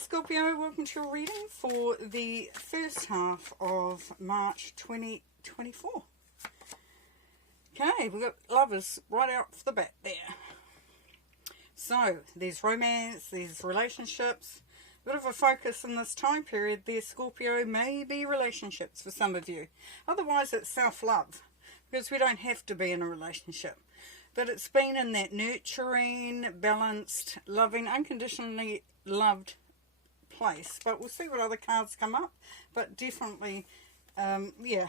Scorpio, welcome to your reading for the first half of March 2024. Okay, we've got lovers right out for the bat there. So, there's romance, there's relationships. A bit of a focus in this time period there, Scorpio, may be relationships for some of you. Otherwise, it's self-love, because we don't have to be in a relationship. But it's been in that nurturing, balanced, loving, unconditionally loved place. But we'll see what other cards come up. But definitely, yeah.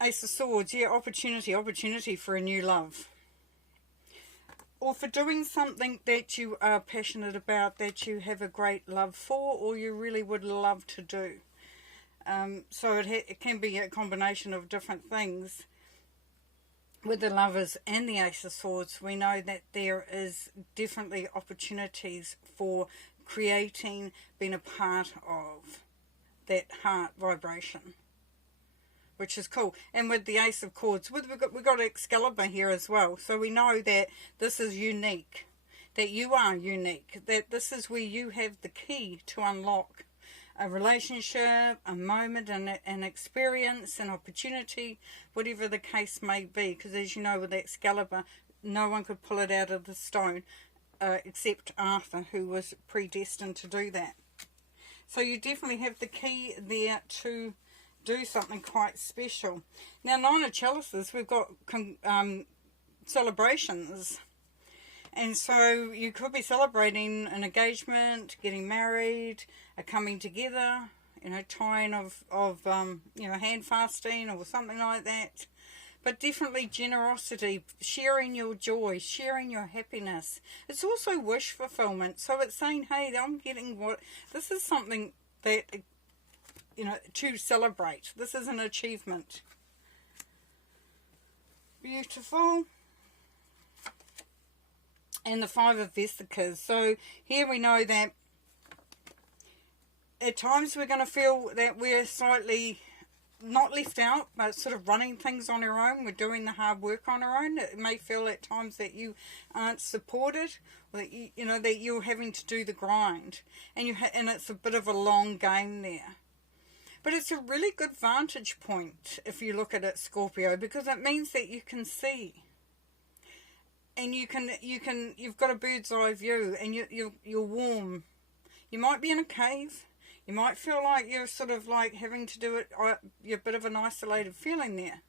Ace of Swords, yeah, opportunity for a new love. Or for doing something that you are passionate about, that you have a great love for, or you really would love to do. So it can be a combination of different things. With the lovers and the Ace of Swords, we know that there is definitely opportunities for creating, being a part of that heart vibration, which is cool. And with the Ace of Swords, we've got Excalibur here as well. So we know that this is unique, that you are unique, that this is where you have the key to unlock a relationship, a moment, an experience, an opportunity, whatever the case may be. Because as you know, with Excalibur, no one could pull it out of the stone except Arthur, who was predestined to do that. So you definitely have the key there to do something quite special. Now, Nine of Chalices, we've got celebrations. And so you could be celebrating an engagement, getting married, a coming together, you know, tying of you know, hand fasting or something like that. But definitely generosity, sharing your joy, sharing your happiness. It's also wish fulfillment. So it's saying, hey, I'm getting what, this is something that, you know, to celebrate. This is an achievement. Beautiful. And the Five of Vesicas. So here we know that at times we're going to feel that we're slightly not left out, but sort of running things on our own. We're doing the hard work on our own. It may feel at times that you aren't supported, or that you know that you're having to do the grind, and and it's a bit of a long game there. But it's a really good vantage point if you look at it, Scorpio, because it means that you can see. And you've got a bird's eye view, and you're warm. You might be in a cave. You might feel like you're sort of like having to do it. You're a bit of an isolated feeling there.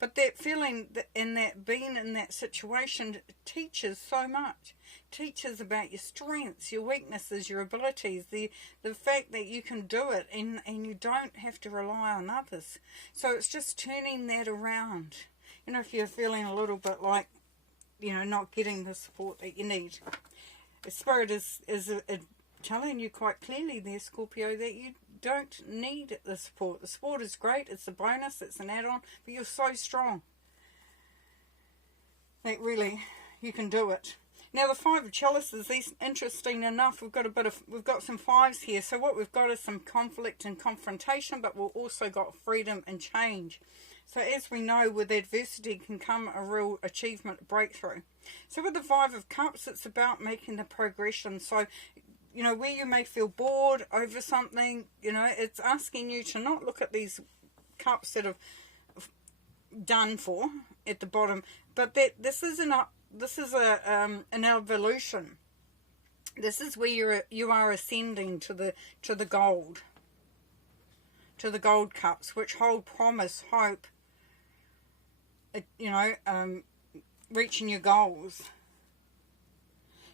But that feeling and that being in that situation teaches so much. Teaches about your strengths, your weaknesses, your abilities, the fact that you can do it and you don't have to rely on others. So it's just turning that around. You know, if you're feeling a little bit like, you know, not getting the support that you need. The Spirit is telling you quite clearly there, Scorpio, that you don't need the support. The support is great, it's a bonus, it's an add-on, but you're so strong that really you can do it. Now the Five of Chalices, these, interesting enough, we've got some fives here. So what we've got is some conflict and confrontation, but we've also got freedom and change. So as we know, with adversity can come a real achievement, breakthrough. So with the Five of Cups, it's about making the progression. So, you know, where you may feel bored over something, you know, it's asking you to not look at these cups that have done for at the bottom, but that this is an evolution. This is where you are ascending to the gold cups, which hold promise, hope, you know, reaching your goals.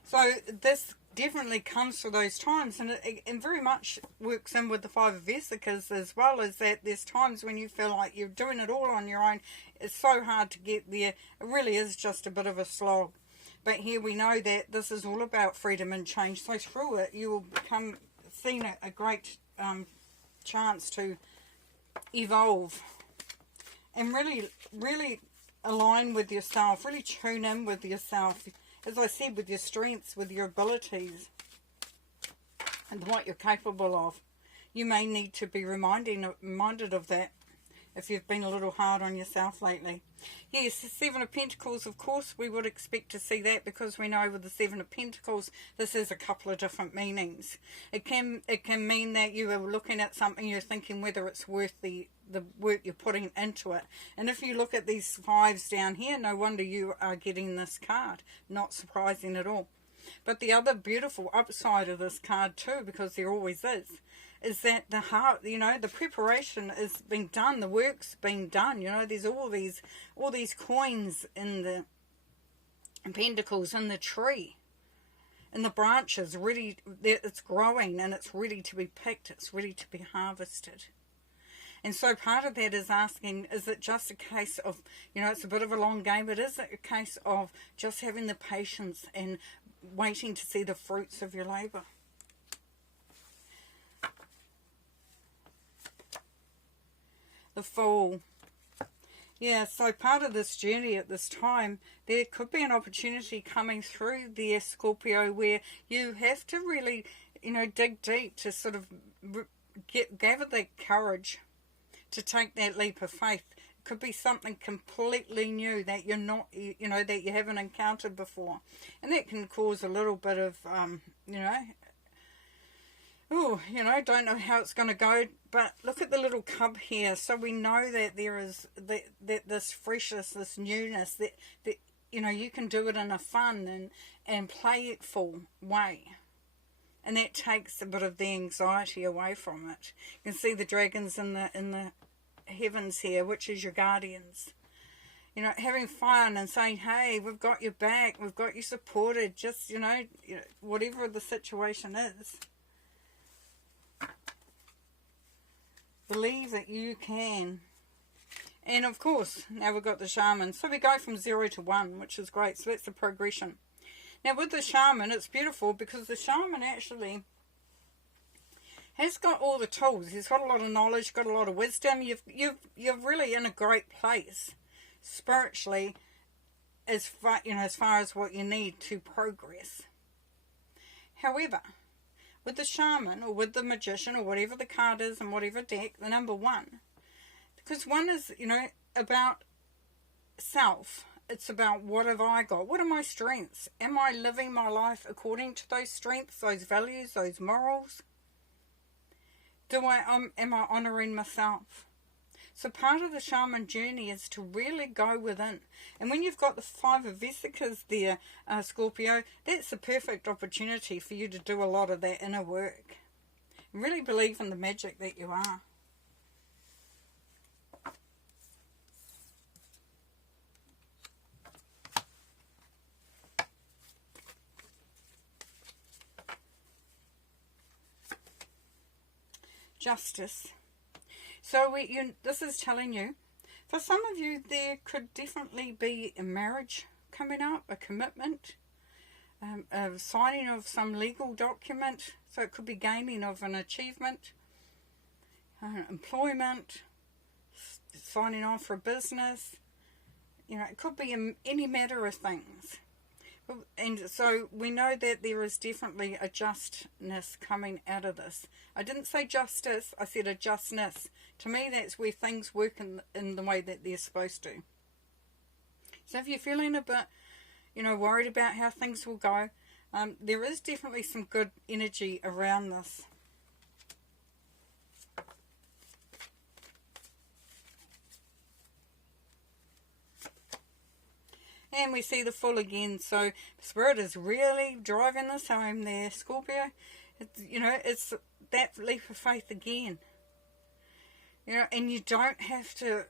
So this definitely comes for those times, and it very much works in with the Five of Vesicas as well, as that there's times when you feel like you're doing it all on your own. It's so hard to get there. It really is just a bit of a slog. But here we know that this is all about freedom and change. So through it, you will become seen a great chance to evolve and really align with yourself, really tune in with yourself, as I said, with your strengths, with your abilities and what you're capable of. You may need to be reminded of that if you've been a little hard on yourself lately. Yes, the Seven of Pentacles, of course, we would expect to see that, because we know with the Seven of Pentacles, this is a couple of different meanings. It can mean that you are looking at something, you're thinking whether it's worth the work you're putting into it. And if you look at these fives down here, no wonder you are getting this card. Not surprising at all. But the other beautiful upside of this card too, because there always is that the heart, you know, the preparation is being done, the work's being done. You know, there's all these coins in the pentacles in the tree, in the branches, ready. It's growing and it's ready to be picked. It's ready to be harvested. And so part of that is asking, is it just a case of, you know, it's a bit of a long game, but is it a case of just having the patience and waiting to see the fruits of your labour? The Fool. Yeah, so part of this journey at this time, there could be an opportunity coming through there, Scorpio, where you have to really, you know, dig deep to sort of gather the courage to take that leap of faith. It could be something completely new that you're not, you know, that you haven't encountered before. And that can cause a little bit of, you know, oh, you know, don't know how it's going to go. But look at the little cub here. So we know that there is that this freshness, this newness, that you know, you can do it in a fun and playful way. And that takes a bit of the anxiety away from it. You can see the dragons in the heavens here, which is your guardians. You know, having fun and saying, hey, we've got your back, we've got you supported, just, you know, whatever the situation is. Believe that you can. And of course, now we've got the shaman. So we go from 0 to 1, which is great. So that's the progression. Now with the shaman, it's beautiful because the shaman actually has got all the tools. He's got a lot of knowledge, got a lot of wisdom. You're really in a great place spiritually, as far as what you need to progress. However, with the shaman or with the magician or whatever the card is and whatever deck, the number 1, because 1 is, you know, about self. It's about, what have I got? What are my strengths? Am I living my life according to those strengths, those values, those morals? Am I honouring myself? So part of the shaman journey is to really go within. And when you've got the 5 of vesicas there, Scorpio, that's the perfect opportunity for you to do a lot of that inner work. Really believe in the magic that you are. Justice. So this is telling you, for some of you, there could definitely be a marriage coming up, a commitment, a signing of some legal document. So it could be gaining of an achievement, employment, signing on for a business. You know, it could be any matter of things. And so we know that there is definitely a justness coming out of this. I didn't say justice, I said a justness. To me, that's where things work in the way that they're supposed to. So if you're feeling a bit, you know, worried about how things will go, there is definitely some good energy around this. And we see the Fool again. So Spirit is really driving this home there, Scorpio. It's that leap of faith again. You know, and you don't have to,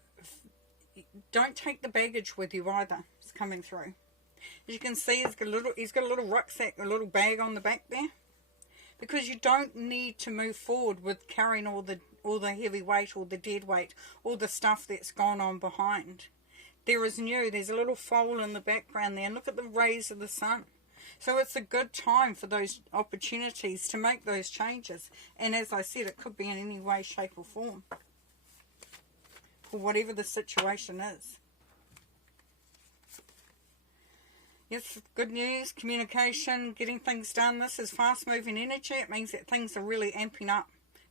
don't take the baggage with you either. It's coming through. As you can see, he's got a little rucksack, a little bag on the back there. Because you don't need to move forward with carrying all the heavy weight, all the dead weight, all the stuff that's gone on behind. There is new. There's a little foal in the background there. And look at the rays of the sun. So it's a good time for those opportunities to make those changes. And as I said, it could be in any way, shape or form. For whatever the situation is. Yes, good news, communication, getting things done. This is fast-moving energy. It means that things are really amping up.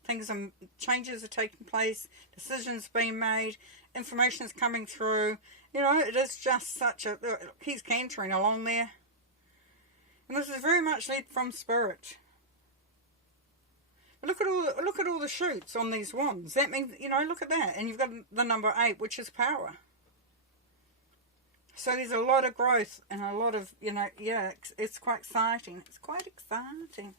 changes are taking place, decisions being made, information's coming through. You know, it is just such a... He's cantering along there. And this is very much led from spirit. Look at all the shoots on these wands. That means, you know, look at that. And you've got the number 8, which is power. So there's a lot of growth and a lot of, you know, yeah, it's quite exciting. It's quite exciting.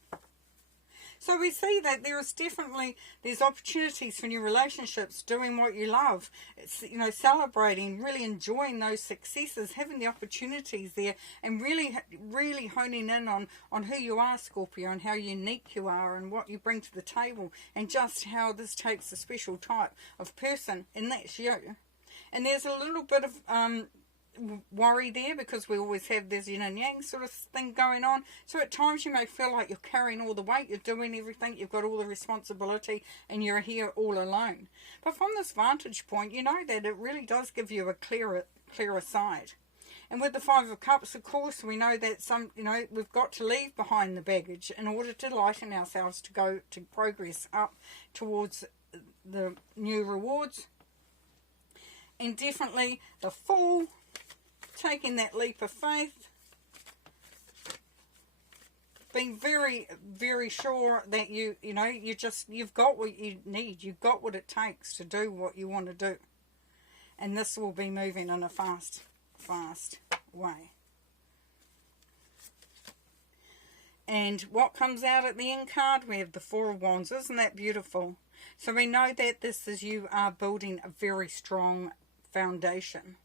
So we see that there's opportunities for new relationships, doing what you love. It's, you know, celebrating, really enjoying those successes, having the opportunities there, and really, really honing in on who you are, Scorpio, and how unique you are and what you bring to the table, and just how this takes a special type of person, and that's you. And there's a little bit of worry there, because we always have this yin and yang sort of thing going on. So at times you may feel like you're carrying all the weight, you're doing everything, you've got all the responsibility, and you're here all alone. But from this vantage point, you know that it really does give you a clearer side. And with the 5 of Cups, of course, we know that we've got to leave behind the baggage in order to lighten ourselves, to go to progress up towards the new rewards. And definitely the Fool, taking that leap of faith, being very, very sure that you've got what you need, you've got what it takes to do what you want to do, and this will be moving in a fast way. And what comes out at the end card? We have the 4 of Wands. Isn't that beautiful? So we know that you are building a very strong foundation.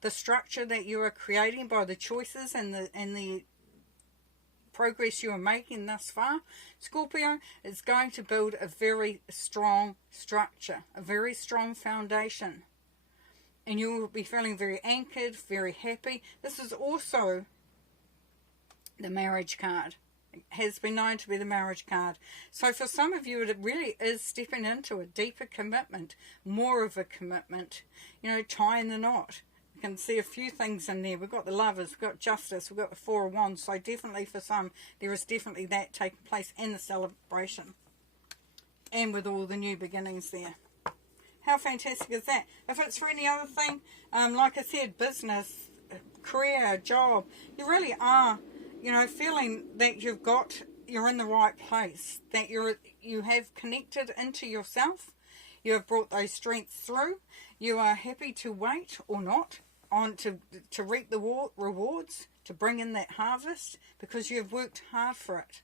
The structure that you are creating by the choices and the progress you are making thus far, Scorpio, is going to build a very strong structure, a very strong foundation. And you will be feeling very anchored, very happy. This is also the marriage card. It has been known to be the marriage card. So for some of you, it really is stepping into a deeper commitment, more of a commitment, you know, tying the knot. You can see a few things in there. We've got the Lovers, we've got Justice, we've got the 4 of Wands. So definitely for some, there is definitely that taking place in the celebration. And with all the new beginnings there. How fantastic is that? If it's for any other thing, like I said, business, career, job, you really are, you know, feeling that you're in the right place, that you have connected into yourself, you have brought those strengths through, you are happy to wait or not on to reap the rewards, to bring in that harvest, because you have worked hard for it.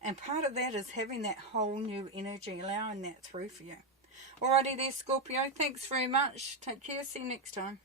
And part of that is having that whole new energy, allowing that through for you. Alrighty there, Scorpio. Thanks very much. Take care. See you next time.